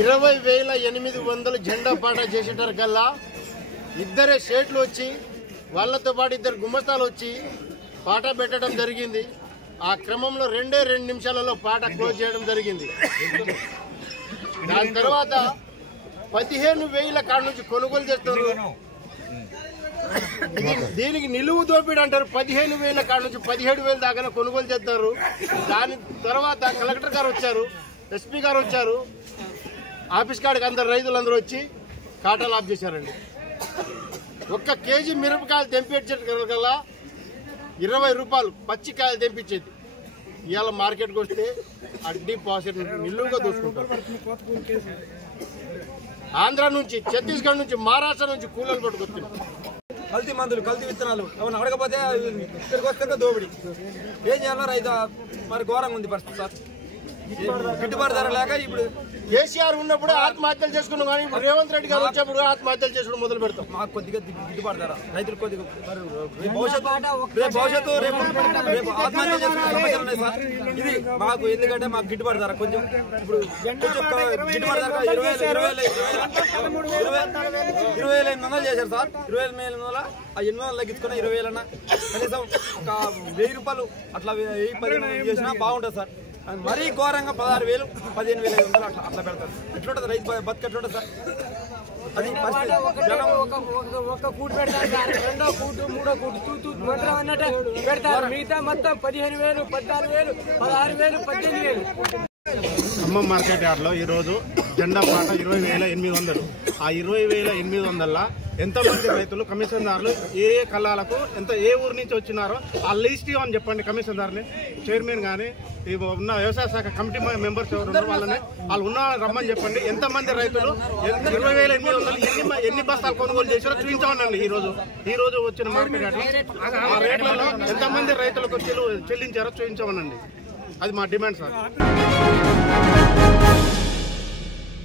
20,800 జెండా పాట చేసేటకల్లా ఇద్దరే షేట్లు వచ్చి వాళ్ళతో పాటు ఇద్దరు గుమ్మస్తాలు వచ్చి పాట పెట్టడం జరిగింది. ఆ క్రమంలో 2 నిమిషాలలో పాట క్లోజ్ చేయడం జరిగింది. దాని తర్వాత 15,000 కాడ నుంచి కొనుగోలు చేస్తారు. దీనికి నిలువు దోపిడీ అంటారు. 15,000 కాడ నుంచి 17,000 దాకా కొనుగోలు చేస్తారు. దాని తర్వాత కలెక్టర్ గారు వచ్చారు, ఎస్పీ గారు వచ్చారు. ఆఫీస్ కాడికి అందరు రైతులందరూ వచ్చి కాటాలు ఆఫ్ చేశారండి. 1 కేజీ మిరపకాయలు తెంపించేకల్లా 20 రూపాయలు పచ్చికాయలు తెంపించేది. ఇవాళ మార్కెట్కి వస్తే అడ్డీ పాసెట్ నిలువుగా దోచుకుంటారు. ఆంధ్ర నుంచి, ఛత్తీస్గఢ్ నుంచి, మహారాష్ట్ర నుంచి కూలలు పట్టుకొస్తున్నారు. కల్తీ మందులు, కల్తీ విత్తనాలు ఏమన్నా అడగపోతే ఇక్కడికి వస్తే దోపిడి. ఏం చేయాలో రైతు మరి ఘోరంగా ఉంది పరిస్థితి సార్. గిట్టుబాటు ధర లేక ఇప్పుడు కేసీఆర్ ఉన్నప్పుడు ఆత్మహత్యలు చేసుకున్నాం, కానీ ఇప్పుడు రేవంత్ రెడ్డి గారు వచ్చేప్పుడు ఆత్మహత్యలు చేసుకుని మొదలు పెడతాం. మాకు కొద్దిగా గిట్టుబాటు ధర రైతులు కొద్దిగా భవిష్యత్తు రేపు ఆత్మహత్య చేసుకునే సమస్యలు ఉన్నాయి సార్. ఇది మాకు ఎందుకంటే మాకు గిట్టుబాటు ధర కొంచెం ఇప్పుడు గిట్టుబాటు ధర 20,800 చేశారు సార్. 20,800 ఆ 800 తగ్గించుకున్నా 20,000 అన్నా కనీసం ఒక 1,000 రూపాయలు అట్లా 10,000 చేసినా బాగుంటుంది సార్. మరీ ఘోరంగా 16,000, 15,500 అట్లా పెడతారు. ఎట్లుంటుంది రైతు బతుకు ఎట్లుంటుంది సార్? అది ఒక కూటు పెడతారు సార్, 2వ కూటు 3వ కూటు తూతూ మంత్రం అన్నట్టు పెడతారు. మిగతా మొత్తం 15,000, 14,000, 16,000, 18,000. ఖమ్మం మార్కెట్ యార్డ్లో ఈరోజు జెండా పాట 20,800. ఆ 20,800 ఎంతమంది రైతులు కమిషన్దారులు ఏ కళాలకు ఏ ఊరు నుంచి వచ్చినారో ఆ లిస్ట్ అని చెప్పండి. కమిషన్దారుని, చైర్మన్ కానీ ఉన్న వ్యవసాయ శాఖ కమిటీ మెంబర్స్ ఎవరు ఉన్నారో వాళ్ళు ఉన్న రమ్మని చెప్పండి. ఎంతమంది రైతులు 20,800 ఎన్ని బస్తాలు కొనుగోలు చేశారో చూపించమనండి. ఈ రోజు వచ్చిన మార్కెట్ యార్డ్లో ఆ రేట్లలో ఎంతమంది రైతులకు చెల్లించారో చూపించమనండి. అది మా డిమాండ్ సార్.